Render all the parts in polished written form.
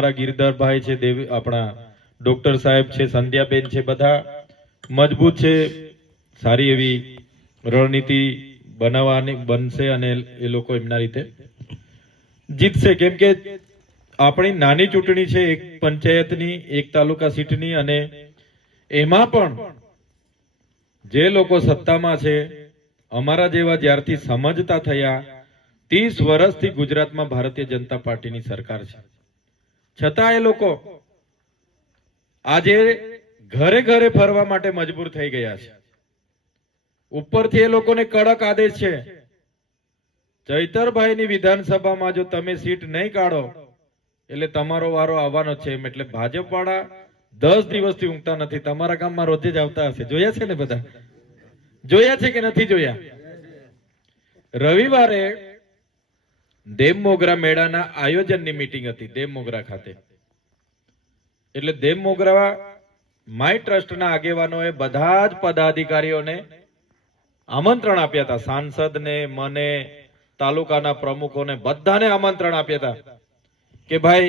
મારા ગિરધરભાઈ છે, આપણા ડોક્ટર સાહેબ છે, સંધ્યાબેન છે, બધા મજબૂત છે. સારી એવી રણનીતિ બનાવવાની બનશે અને એ લોકો એમના રીતે જીતશે. કેમ કે આપણી નાની ચૂંટણી છે, એક પંચાયતની, એક તાલુકા સીટની, અને એમાં પણ જે લોકો સત્તામાં છે, અમારા જેવા જ્યારથી સમજતા થયા 30 વર્ષથી ગુજરાતમાં ભારતીય જનતા પાર્ટીની સરકાર છે, છતાં એ લોકો આજે ઘરે ઘરે ફરવા માટે મજબૂર થઈ ગયા છે. ઉપરથી એ લોકોને કડક આદેશ છે, ચૈતરભાઈની વિધાનસભામાં જો તમે સીટ નહીં કાઢો એટલે તમારો વારો આવવાનો છે. એટલે ભાજપ વાળા 10 દિવસથી ઊંઘતા નથી. તમારા ગામમાં રોજે જ આવતા હશે, જોયા છે ને? બધા જોયા છે કે નથી જોયા? રવિવારે દેવમોગરા મેળાના આયોજનની મીટિંગ હતી દેવમોગરા ખાતે. એટલે દેવમોગરા માય ટ્રસ્ટના આગેવાનોએ બધા જ પદાધિકારીઓને આમંત્રણ આપ્યા હતા. સાંસદને, મને, તાલુકાના પ્રમુખોને બધાને આમંત્રણ આપ્યા હતા કે ભાઈ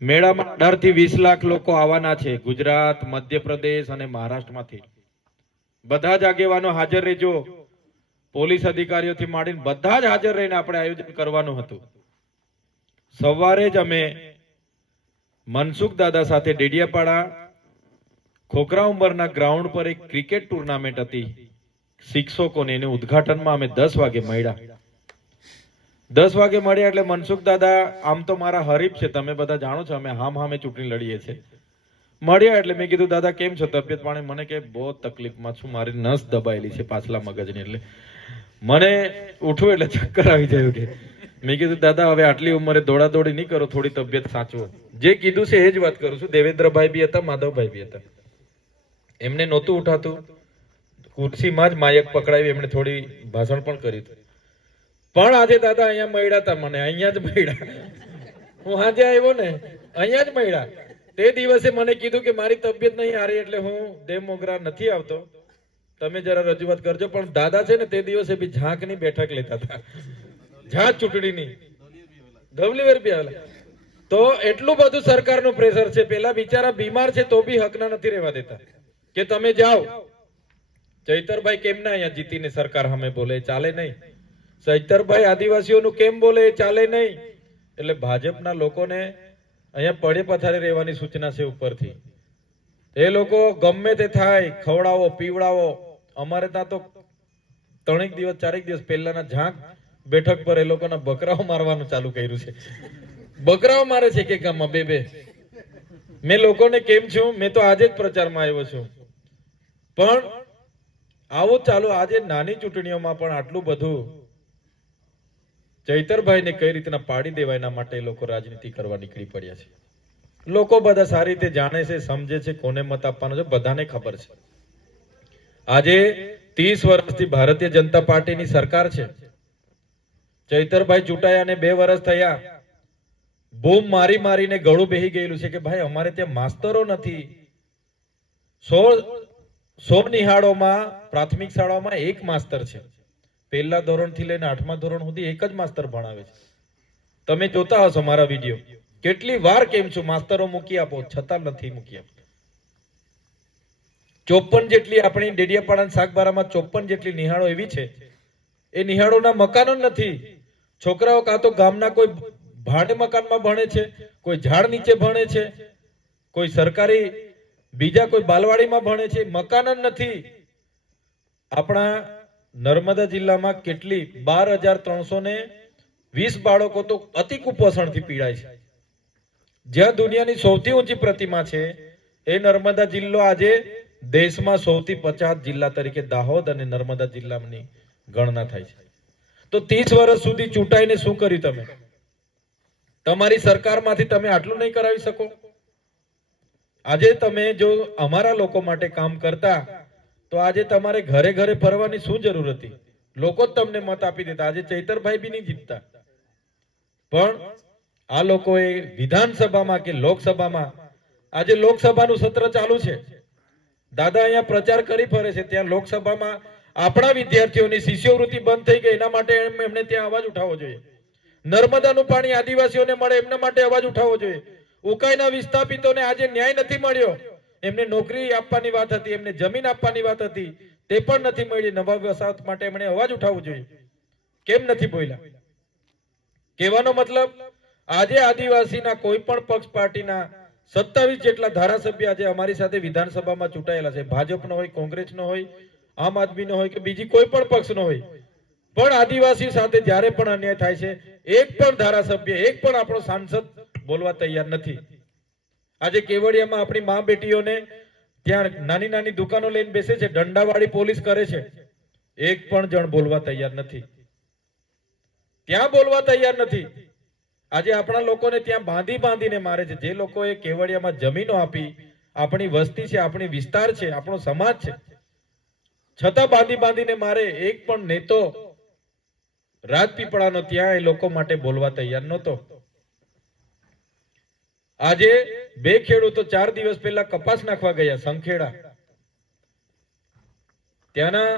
મેળામાં 18 થી 20 લાખ લોકો આવવાના છે, ગુજરાત, મધ્યપ્રદેશ અને મહારાષ્ટ્રમાંથી. બધા જ આગેવાનો હાજર રહેજો. પોલીસ અધિકારીઓથી માંડીને બધા જ હાજર રહીને આપણે આયોજન કરવાનું હતું. સવારે જ અમે મનસુખ દાદા સાથે ડેડિયાપાડા ખોખરા ઉંબરના ગ્રાઉન્ડ પર એક ક્રિકેટ ટુર્નામેન્ટ હતી શિક્ષકોને, એનું ઉદ્ઘાટનમાં અમે 10 વાગે મળ્યા. 10 વાગે મળ્યા એટલે મનસુખ દાદા આમ તો મારા હરીફ છે, તમે બધા જાણો છો, અમે હામે ચૂંટણી લડીએ છીએ. મળ્યા એટલે મેં કીધું, દાદા કેમ છો, તબિયત પાણી? મને કે બહુ તકલીફમાં છું, મારી નસ દબાયેલી છે પાછલા મગજની, એટલે મને ઉઠવું એટલે ચક્કર આવી જાય કે. મેં કીધું, દાદા હવે આટલી ઉંમરે દોડાદોડી નહીં કરો, થોડી તબિયત સાચવો. જે કીધું છે એ જ વાત કરું છું. દેવેન્દ્રભાઈ બી હતા, માધવભાઈ બી હતા. એમને નહોતું ઉઠાતું, ખુરશીમાં જ માયક પકડાવી એમણે થોડી ભાષણ પણ કર્યું. પણ આજે દાદા અહીંયા મળ્યા હતા, મને અહીંયા જ મળ્યા. હું આજે આવ્યો ને અહીંયા જ મળ્યા. તે દિવસે મને કીધું કે મારી તબિયત નહીં હારી એટલે હું દેવમોગરા નથી આવતો, તમે જરા રજૂઆત કરજો. પણ દાદા છે ને તે દિવસે બી ઝાંકની બેઠક લેતા હતા, ઝાંક ચૂંટણીની, ધવલીવર બી આવેલા. તો એટલું બધું સરકારનું પ્રેશર છે. પેલા બિચારા બીમાર છે તો બી હકના નથી રહેવા દેતા કે તમે જાઓ. ચૈતરભાઈ કેમ ના અહીંયા જીતીને સરકાર સામે બોલે? ચાલે નહીં. ચૈતરભાઈ આદિવાસીઓનું કેમ બોલે? ચાલે નહીં. એટલે ભાજપના લોકોને અહીંયા પડે પથારે રહેવાની સૂચના છે ઉપરથી. એ લોકો ગમે તે થાય, ખવડાવો, પીવડાવો. અમારે ત્યાં તો 3 દિવસ 4 દિવસ પહેલાના ઝાંક બેઠક પર એ લોકોના બકરાઓ મારવાનું ચાલુ કર્યું છે. બકરાઓ મારે છે કે ગામમાં બે. મેં લોકોને કેમ છું, મેં તો આજે જ પ્રચારમાં આવ્યો છું. પણ આવું ચાલુ, આજે નાની ચૂંટણીઓમાં પણ આટલું બધું ચૈતરભાઈને કઈ રીતના પાડી દેવાય એના માટે લોકો રાજનીતિ કરવા નીકળી પડ્યા છે. લોકો બધા સારી રીતે જાણે છે, સમજે છે કોને મત આપવાનો છે, બધાને ખબર છે. આજે 30 વર્ષથી ભારતીય જનતા પાર્ટીની સરકાર છે. ચૈતરભાઈ ચૂંટાયા અને 2 વર્ષ થયા. બૂમ મારી મારીને ગળું બેહી ગયેલું છે કે ભાઈ અમારે ત્યાં માસ્તરો નથી. 100 નિહાળોમાં પ્રાથમિક શાળાઓમાં 1 માસ્તર છે. પહેલા ધોરણથી લઈને 8મા ધોરણ સુધી 1 જ માસ્તર ભણાવે છે. તમે જોતા હશો મારા વિડીયો. કેટલી વાર કેમ છું, માસ્તરો મૂકી આપો, છતાં નથી મૂકી આપતા. 54 જેટલી આપણી ડેડિયાપાડા સાગબારામાં 54 જેટલી નિહાળો એવી છે, એ નિહાળોના મકાનો નથી. છોકરાઓ કાં તો ગામના કોઈ ભાડે મકાનમાં ભણે છે, કોઈ ઝાડ નીચે ભણે છે, કોઈ સરકારી બીજા કોઈ બાલવાડીમાં ભણે છે, મકાન જ નથી. આપણા નર્મદા જિલ્લામાં કેટલી 12,320 બાળકો તો અતિ કુપોષણથી પીડાય છે. જ્યાં દુનિયાની સૌથી ઊંચી પ્રતિમા છે એ નર્મદા જિલ્લો આજે દેશમાં સૌથી 50 જિલ્લા તરીકે દાહોદ અને નર્મદા જિલ્લાની ગણના થાય છે. તો 30 વર્ષ સુધી ચૂંટાઈને શું કર્યું તમે? તમારી સરકારમાંથી તમે આટલું નહીં કરાવી શકો? આજે તમે જો અમારા લોકો માટે કામ કરતા તો આજે તમારે ઘરે ઘરે ફરવાની શું જરૂર હતી? લોકો જ તમને મત આપી દેતા. આજે ચૈતરભાઈ બી નહીં જીતતા. પણ આ લોકોએ વિધાનસભામાં કે લોકસભામાં, આજે લોકસભાનું સત્ર ચાલુ છે, દાદા અહીંયા પ્રચાર કરી ફરે છે, ત્યાં લોકસભામાં આપણા વિદ્યાર્થીઓની શિષ્યવૃત્તિ બંધ થઈ ગઈ, એના માટે એમણે ત્યાં અવાજ ઉઠાવવો જોઈએ. નર્મદાનું પાણી આદિવાસીઓને મળે એમના માટે અવાજ ઉઠાવવો જોઈએ. ઉકાઈના વિસ્થાપિતોને આજે ન્યાય નથી મળ્યો. એમને નોકરી આપવાની વાત હતી, એમને જમીન આપવાની વાત હતી, તે પણ નથી મળી. નવા વસાહત માટે એમણે અવાજ ઉઠાવવો જોઈએ. કેમ નથી બોલ્યા? કહેવાનો મતલબ આજે આદિવાસીના કોઈ પણ પક્ષ પાર્ટીના 27 જેટલા ધારાસભ્ય આજે અમારી સાથે વિધાનસભામાં ચૂંટાયેલા છે. ભાજપનો હોય, કોંગ્રેસનો હોય, આમ આદમીનો હોય કે બીજી કોઈ પણ પક્ષનો હોય, પણ આદિવાસી સાથે જ્યારે પણ અન્યાય થાય છે, એક પણ ધારાસભ્ય, એક પણ આપણો સાંસદ બોલવા તૈયાર નથી. આજે કેવડિયામાં આપણી મા બેટીઓને ત્યાં નાની નાની દુકાનો લઈને બેસે છે, દંડાવાળી પોલીસ કરે છે, એક પણ જણ બોલવા તૈયાર નથી. ત્યાં બોલવા તૈયાર નથી. આજે આપણા લોકોને ત્યાં બાંધી બાંધીને મારે છે. જે લોકોએ કેવડિયામાં જમીનો આપી, આપણી વસ્તી છે, આપણી વિસ્તાર છે, આપણો સમાજ છે, છતાં બાંધી બાંધીને મારે. એક પણ નેતો રાજપીપળાનો ત્યાં એ લોકો માટે બોલવા તૈયાર નહોતો. આજે બે ખેડૂતો 4 દિવસ પહેલા કપાસ નાખવા ગયા સંખેડા. ત્યાંના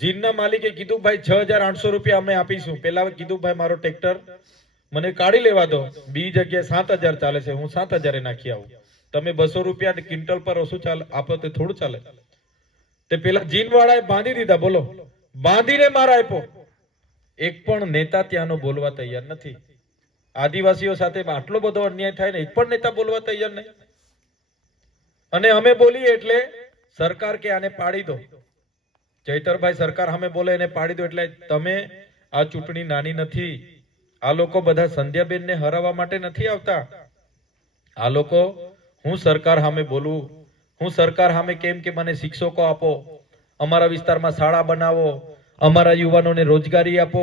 જીનના માલિકે કીધું ભાઈ 6,800 રૂપિયા અમે આપીશું. પેલા કીધું ભાઈ મારો ટ્રેક્ટર મને કાઢી લેવા દો, બી જગ્યાએ 7,000 ચાલે છે, હું 7,000 નાખી આવું. તમે 200 રૂપિયા ક્વિન્ટલ પર ઓછું ચાલે આપો તો થોડું ચાલે. તે પેલા જીન વાળાએ બાંધી દીધા. બોલો, બાંધીને માર આપ્યો. એક પણ નેતા ત્યાંનો બોલવા તૈયાર નથી. આદિવાસીઓ સાથે આટલો બધો અન્યાય થાય ને એક પણ નેતા બોલવા તૈયાર નહીં. અને અમે બોલીએ એટલે સરકાર કે આને પાડી દો. ચૈતરભાઈ સરકાર સામે બોલે એને પાડી દો. એટલે તમે આ ચૂંટણી નાની નથી. આ લોકો બધા સંધ્યાબેનને હરાવવા માટે નથી આવતા. આ લોકો હું સરકાર સામે બોલું, હું સરકાર સામે કેમ કે મને શિક્ષકો આપો, અમારા વિસ્તારમાં શાળા બનાવો, અમારા યુવાનોને રોજગારી આપો,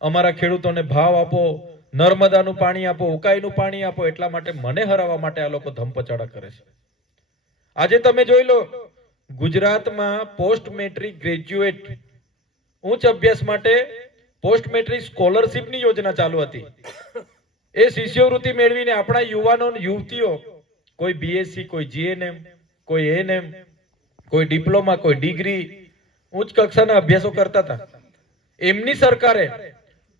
અમારા ખેડૂતોને ભાવ આપો, નર્મદાનું પાણી આપો, ઉકાઈનું પાણી આપો, એટલા માટે મને હરાવવા માટે આ લોકો ધમપછાડા કરે છે. આજે તમે જોઈ લો, ગુજરાતમાં પોસ્ટ મેટ્રિક ગ્રેજ્યુએટ ઉચ્ચ અભ્યાસ માટે પોસ્ટ મેટ્રિક સ્કોલરશિપની યોજના ચાલુ હતી. એ શિષ્યવૃત્તિ મેળવીને આપણા યુવાનો યુવતીઓ કોઈ બીએસસી, કોઈ જીએનએમ, કોઈ એએનએમ, કોઈ ડિપ્લોમા, કોઈ ડિગ્રી, ઉચ્ચ કક્ષાના અભ્યાસો કરતા હતા. એમની સરકારે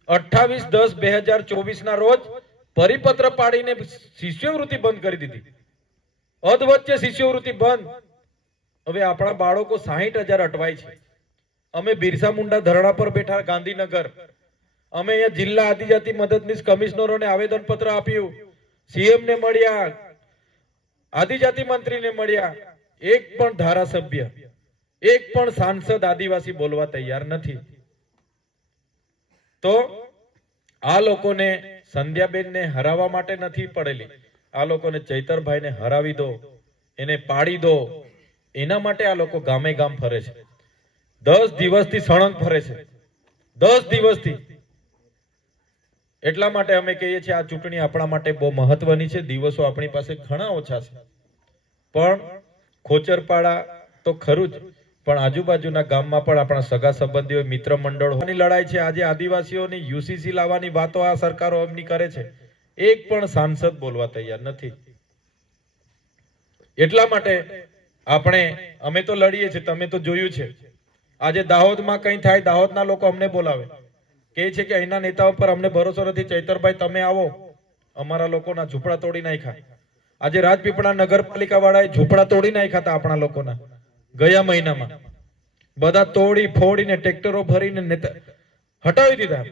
28/10/2024 ના રોજ પરિપત્ર પાડીને શિષ્યવૃત્તિ બંધ કરી દીધી. અધવચ્ચે શિષ્યવૃત્તિ બંધ. હવે આપણા બાળકો 60,000 અટવાય છે. અમે બિરસા મુંડા ધરણા પર બેઠા ગાંધીનગર. અમે અહીંયા જિલ્લા આદિજાતિ મદદનીશ કમિશનરોને આવેદન પત્ર આપ્યું, સીએમ ને મળ્યા, આદિજાતિ મંત્રીને મળ્યા. એક પણ ધારાસભ્ય, એક પણ સાંસદ આદિવાસી બોલવા તૈયાર નથી. તો આ લોકોને સંધ્યાબેનને હરાવવા માટે નથી પડેલી. આ લોકોને ચૈતરભાઈને હરાવી દો, એને પાડી દો, એના માટે આ લોકો ગામે ગામ ફરે છે. 10 દિવસથી સળંગ ફરે છે, 10 દિવસથી. એટલા માટે અમે કહીએ છીએ આ ચૂંટણી આપણા માટે બહુ મહત્વની છે. દિવસો આપણી પાસે ઘણા ઓછા છે, પણ ખોચરપાડા તો ખરું જ, પણ આજુબાજુના ગામમાં પણ આપણા સગા સંબંધીઓ, મિત્ર મંડળોની લડાઈ છે. આજે આદિવાસીઓની યુસીસી લાવવાની વાતો આ સરકારો એમની કરે છે. એક પણ સાંસદ બોલવા તૈયાર નથી. એટલા માટે અમે તો લડીએ છીએ, તમે તો જોયું છે. આજે દાહોદમાં કંઈ થાય, દાહોદના લોકો અમને બોલાવે, કહે છે કે અહીંના નેતાઓ પર અમને ભરોસો નથી, ચૈતરભાઈ તમે આવો. અમારા લોકોના ઝૂંપડા તોડી નાખ્યા. આજે રાજપીપળા નગરપાલિકા વાળાએ ઝૂંપડા તોડી નાખ્યા હતા આપણા લોકોના ગયા મહિનામાં. બધા તોડી ફોડીને ટ્રેક્ટરો ભરીને હટાવી દીધા.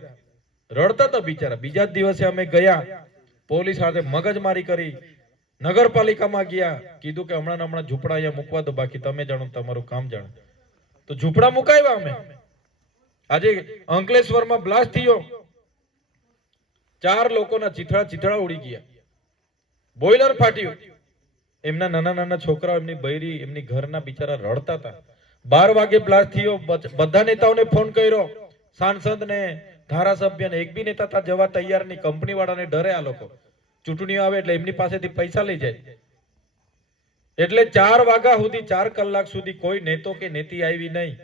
રડતા હતા બિચારા. બીજા જ દિવસે અમે ગયા, પોલીસ સાથે મગજમારી કરી, નગરપાલિકામાં ગયા, કીધું કે હમણાં ઝૂંપડા અહીંયા મૂકવા દો, બાકી તમે જાણો, તમારું કામ જાણો. તો ઝૂંપડા મુકાવ્યા અમે. આજે અંકલેશ્વરમાં બ્લાસ્ટ થયો, 4 લોકોના ચીથડા ઉડી ગયા, બોઇલર ફાટ્યું. એમના નાના નાના છોકરાઓ, એમની બૈરી, એમની ઘરના બિચારા રડતા હતા. 12 વાગે બ્લાસ્ટ થયો. બધા નેતાઓને ફોન કર્યો, સાંસદને, ધારાસભ્યને. એક બી નેતા ત્યાં જવા તૈયાર નહીં. કંપની વાળાને ડરે આ લોકો, ચૂંટણીઓ આવે એટલે એમની પાસેથી પૈસા લઈ જાય. એટલે 4 વાગ્યા સુધી, 4 કલાક સુધી કોઈ નેતો કે નેતી આવી નહીં.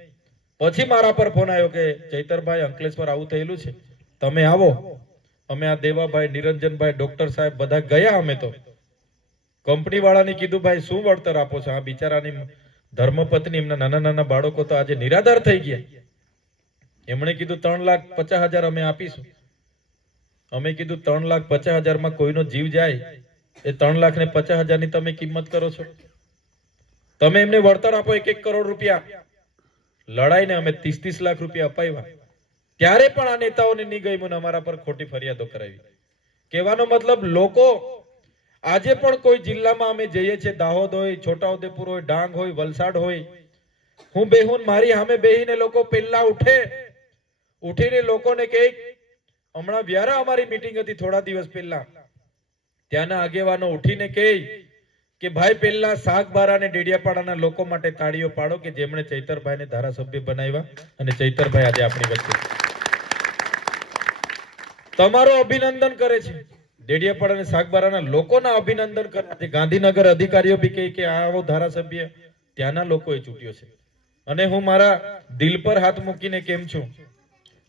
પછી મારા પર ફોન આવ્યો કે ચૈતરભાઈ, અંકલેશ્વર આવું થયેલું છે, તમે આવો. અમે આ દેવાભાઈ, નિરંજનભાઈ, ડોક્ટર સાહેબ બધા ગયા. અમે તો કંપની વાળાને કીધું ભાઈ શું વળતર આપો છો? આ બિચારાની ધર્મપત્ની, એમના નાના નાના બાળકો તો આજે નિરાધાર થઈ ગયા. એમણે કીધું 3,50,000 અમે આપીશું. અમે કીધું 3,50,000 માં કોઈનો જીવ જાય એ 3,50,000 ની તમે કિંમત કરો છો. તમે એમને વળતર આપો 1-1 કરોડ રૂપિયા, લડાઈને અમે 30-30 લાખ રૂપિયા અપાવ્યા, ત્યારે પણ આ નેતાઓને નહીં ગમ્યું ને અમારા પર ખોટી ફરિયાદો કરાવી. કહેવાનો મતલબ લોકો આજે પણ કોઈ જિલ્લામાં અમે જઈએ છીએ, દાહોદ હોય, છોટાઉદેપુર હોય, ડાંગ હોય, વલસાડ હોય, હું બેહુન મારી સામે બેહીને લોકો પહેલા ઉઠીને લોકોને કહે, હમણાં વ્યારા અમારી મીટિંગ હતી થોડા દિવસ પહેલા, ત્યાંના આગેવાનો ઉઠીને કહે કે ભાઈ પહેલા સાગબારા ને ડેડિયાપાડાના લોકો માટે તાળીઓ પાડો કે જેમણે ચૈતરભાઈને ધારાસભ્ય બનાવ્યા અને ચૈતરભાઈ આજે આપણી વચ્ચે તમારો અભિનંદન કરે છે. ડેડિયાપાડા અને સાગબારાના લોકોના અભિનંદન કરે છે. ગાંધીનગર અધિકારીઓ બી કહે કે આવો ધારાસભ્ય ત્યાંના લોકોએ ચૂંટ્યો છે. અને હું મારા દિલ પર હાથ મૂકીને કેમ છું,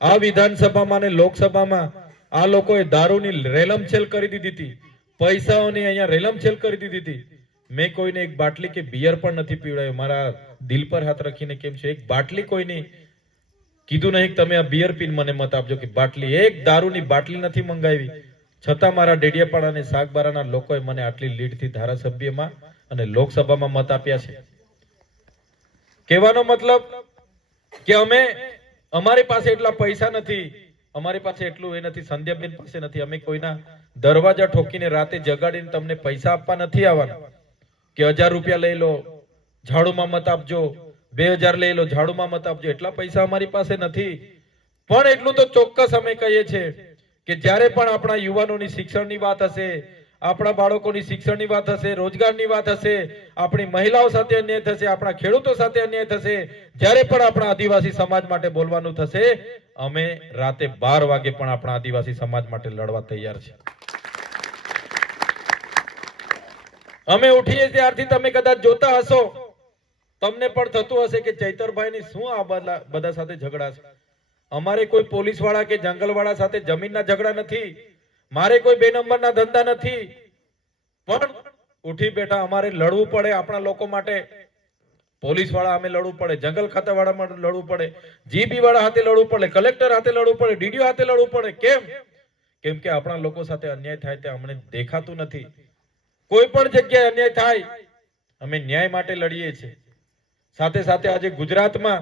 આ વિધાનસભામાં અને લોકસભામાં આ લોકોએ દારૂની રેલમછેલ કરી દીધી હતી, પૈસાઓની અહીંયા રેલમછેલ કરી દીધી હતી. મેં કોઈને એક બાટલી કે બિયર પણ નથી પીવડાવ્યો. મારા દિલ પર હાથ રાખીને કેમ છે, એક બાટલી કોઈની કીધું નહીં તમે આ બિયર પીને મને મત આપજો, કે બાટલી એક દારૂની બાટલી નથી મંગાવી. છતાં મારા ડેડિયાપાડા અને સાગબારાના લોકોએ મને આટલી લીડથી ધારાસભ્યમાં અને લોકસભામાં મત આપ્યા છે. કહેવાનો મતલબ કે અમારી પાસે એટલા પૈસા નથી, અમારી પાસે એટલું એ નથી, સંધ્યાબેન પાસે નથી. અમે કોઈના દરવાજા ઠોકીને રાતે જગાડીને તમને પૈસા આપવા નથી આવવાના કે 1000 રૂપિયા લઈ લો ઝાડુમાં મત આપજો, 2000 લઈ લો ઝાડુમાં મત આપજો. એટલા પૈસા અમારી પાસે નથી. પણ એટલું તો ચોક્કસ અમે કહીએ છીએ કે જ્યારે પણ આપણા યુવાનોની શિક્ષણની વાત હશે, આપણા બાળકોની શિક્ષણની વાત હશે, રોજગારની વાત હશે, આપણી મહિલાઓ સાથે અન્યાય થશે, આપણા ખેડૂતો સાથે અન્યાય થશે, જ્યારે પણ આપણા આદિવાસી સમાજ માટે બોલવાનું થશે, અમે રાતે 12 વાગે પણ આપણા આદિવાસી સમાજ માટે લડવા તૈયાર છે. અમે ઉઠીએ ત્યારથી તમે કદાચ જોતા હશો, તમને પણ થતું હશે કે ચૈતરભાઈની શું આ બધા સાથે ઝઘડા છે. અમારે કોઈ પોલીસ વાળા કે જંગલ વાળા સાથે જમીનના ઝઘડા નથી, મારે કોઈ 2 નંબરના ધંધા નથી, પણ ઉઠી બેઠા અમારે લડવું પડે આપણા લોકો માટે. પોલીસ વાળા અમે લડવું પડે, જંગલ ખાતા વાળા માટે લડવું પડે, જીબી વાળા હાથે લડવું પડે, કલેક્ટર હાથે લડવું પડે, ડીડીઓ હાથે લડવું પડે. કેમ કે આપણા લોકો સાથે અન્યાય થાય તે અમને દેખાતું નથી. કોઈ પણ જગ્યાએ અન્યાય થાય અમે ન્યાય માટે લડીએ છીએ. સાથે સાથે આજે ગુજરાતમાં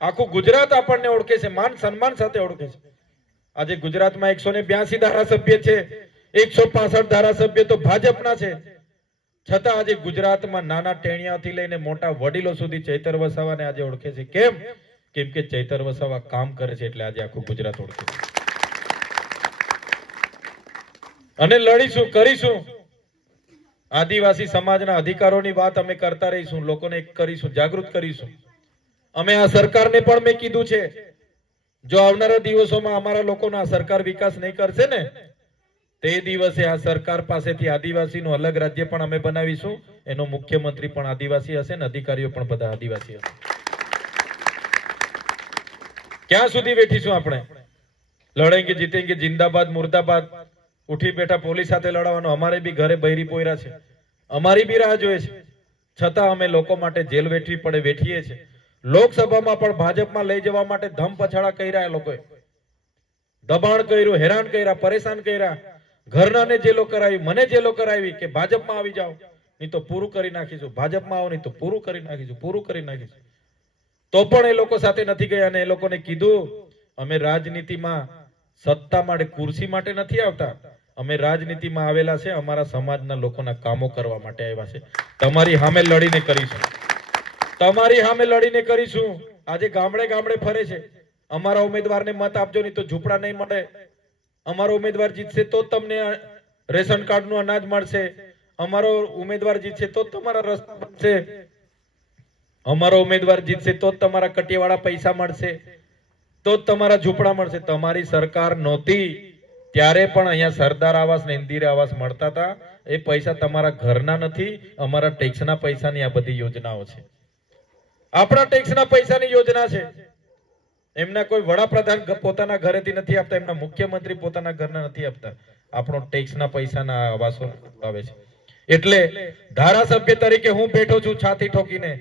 આખું ગુજરાત આપણને ઓળખે છે, માન સન્માન સાથે ઓળખે છે. આજે ગુજરાતમાં 182 ધારાસભ્ય છે, 165 ધારાસભ્ય તો ભાજપના છે. છતાં આજે ગુજરાતમાં નાના ટેણિયાથી લઈને મોટા વડીલો સુધી ચૈતર વસાવાને આજે ઓળખે છે. કેમ કે ચૈતર વસાવા કામ કરે છે એટલે આજે આખું ગુજરાત ઓળખે છે. અને લડીશું, કરીશું. આદિવાસી સમાજના અધિકારોની વાત અમે કરતા રહીશું, લોકોને કરીશું, જાગૃત કરીશું. અમે આ સરકારને પણ મેં કીધું છે, જો આવનારા દિવસોમાં અમારા લોકોનો આ સરકાર વિકાસ નહીં કરશે ને, તે દિવસે આ સરકાર પાસેથી આદિવાસીનું અલગ રાજ્ય પણ અમે બનાવીશું. એનો મુખ્યમંત્રી પણ આદિવાસી હશે ને અધિકારીઓ પણ બધા આદિવાસી હશે. ક્યાં સુધી બેઠીશું આપણે? લડેંગે જીતેંગે, જિંદાબાદ મુર્દાબાદ. ઉઠી બેઠા પોલીસ સાથે લડવાનો. અમારે બી ઘરે બૈરી પોયરા છે, અમારી બી રાહ જોઈએ છે, છતાં અમે લોકો માટે જેલ વેઠવી પડે વેઠીએ છીએ. લોકસભામાં પણ ભાજપમાં લઈ જવા માટે ધમ પછાડા કર્યા, લોકોએ દબાણ કર્યું, હેરાન કર્યા, પરેશાન કર્યા, ઘરનાને જેલો કરાવી, મને જેલો કરાવી કે ભાજપમાં આવી જાઓ નહીં તો પૂરું કરી નાખીશું, ભાજપમાં આવો નહીં તો પૂરું કરી નાખીશું, પૂરું કરી નાખીશું. તો પણ એ લોકો સાથે નથી ગયા અને એ લોકોને કીધું અમે રાજનીતિમાં સત્તા માટે, ખુરશી માટે નથી આવતા, અમે રાજનીતિમાં આવેલા છે અમારા સમાજના લોકોના કામો કરવા માટે આવ્યા છે. તમારી સામે લડીને કરીશું, તમારી સામે લડીને કરીશું. આજે ગામડે ગામડે ફરે છે, અમારા ઉમેદવારને મત આપજો નહીં તો ઝૂંપડા નહીં મળે, અમારો ઉમેદવાર જીતશે તો તમને રેશન કાર્ડનું અનાજ મળશે, અમારો ઉમેદવાર જીતશે તો તમારા રસ્તા બનશે, અમારો ઉમેદવાર જીતશે તો તમારા કટિયાવાળા પૈસા મળશે, તો તમારા ઝૂંપડા મળશે. તમારી સરકાર નહોતી ત્યારે પણ અહીંયા સરદાર આવાસ ને ઇન્દિરા આવાસ મળતા હતા. એ પૈસા તમારા ઘરના નથી, અમારા ટેક્સના પૈસાની આ બધી યોજનાઓ છે. આપણા ટેક્સના પૈસાની યોજના છે. એમના કોઈ વડાપ્રધાન પોતાના ઘરેથી નથી આપતા, એમના મુખ્યમંત્રી પોતાના ઘરના નથી આપતા, આપણો ટેક્સના પૈસાના આવાસો આવે છે. એટલે ધારાસભ્ય તરીકે હું બેઠો છું છાતી ઠોકીને.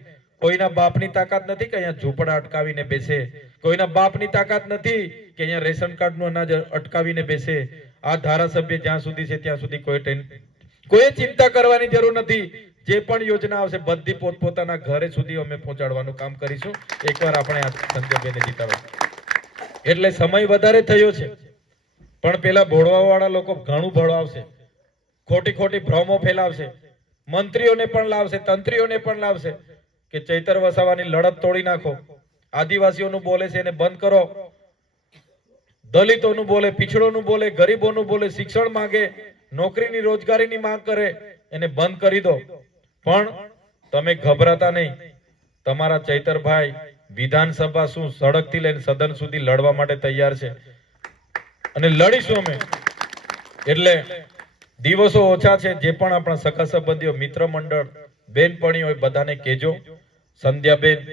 કોઈના બાપની તાકાત નથી કે અહીંયા ઝૂંપડા અટકાવીને બેસે, કોઈના બાપની તાકાત નથી કે અહીંયા રેશન કાર્ડનું અનાજ અટકાવીને બેસે. આ ધારાસભ્ય જ્યાં સુધી છે ત્યાં સુધી કોઈ ચિંતા કરવાની જરૂર નથી. જે પણ યોજના આવશે બધી પોતપોતાના ઘરે સુધી અમે પહોંચાડવાનું કામ કરીશું. એકવાર આપણે આ સંજયભાઈને જીતાડવા. એટલે સમય વધારે થયો છે, પણ પેલા ભોળવાવાળા લોકો ઘણું ભળવાવશે, ખોટી ખોટી ભ્રમો ફેલાવશે, મંત્રીઓને પણ લાવશે, તંત્રીઓને પણ લાવશે કે ચૈતર વસાવાની લડત તોડી નાખો, આદિવાસીઓનું બોલે છે એને બંધ કરો, દલિતોનું બોલે, પિછડોનું બોલે, ગરીબોનું બોલે, શિક્ષણ માંગે, નોકરીની રોજગારીની માંગ કરે, એને બંધ કરી દો. પણ તમે ગભરાતા નહીં. તમારા ચૈતરભાઈ વિધાનસભા શું સડકથી લઈને સદન સુધી લડવા માટે તૈયાર છે અને લડીશું અમે. એટલે દિવસો ઓછા છે. જે પણ આપણા સગા સંબંધીઓ, મિત્ર મંડળ, બેનપણી હોય બધાને કહેજો. સંધ્યાબેન